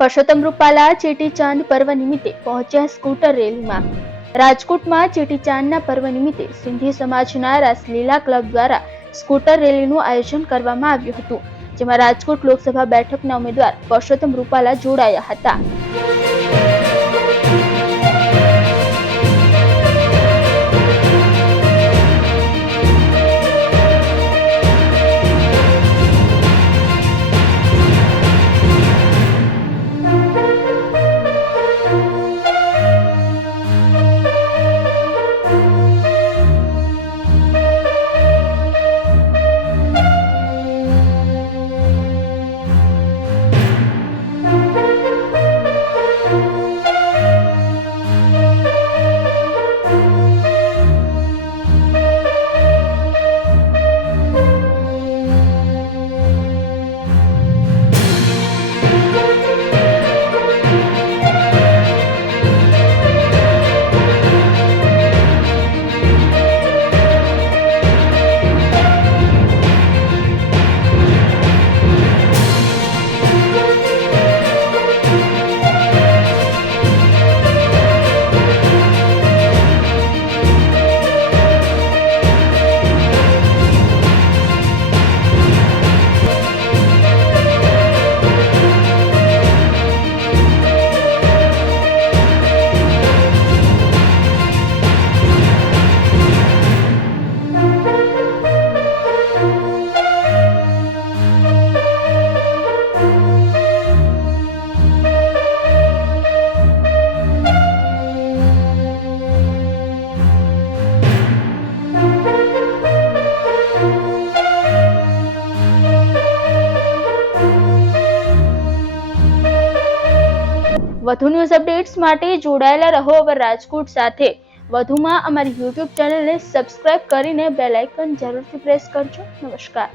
પરસોત્તમ રૂપાલા ચેટીચાંદ પર્વ નિમિત્તે પહોંચ્યા સ્કૂટર રેલીમાં। રાજકોટમાં ચેટીચાંદના પર્વ નિમિત્તે સિંધી સમાજના રાસલીલા ક્લબ દ્વારા સ્કૂટર રેલીનું આયોજન કરવામાં આવ્યું હતું, જેમાં રાજકોટ લોકસભા બેઠકના ઉમેદવાર પરસોત્તમ રૂપાલા જોડાયા હતા। વધુ ન્યૂઝ અપડેટ્સ માટે જોડાયેલા રહો અવર રાજકોટ સાથે। વધુમાં અમારી YouTube ચેનલને સબસ્ક્રાઇબ કરીને બેલ આઇકન જરૂરથી પ્રેસ કરજો। નમસ્કાર।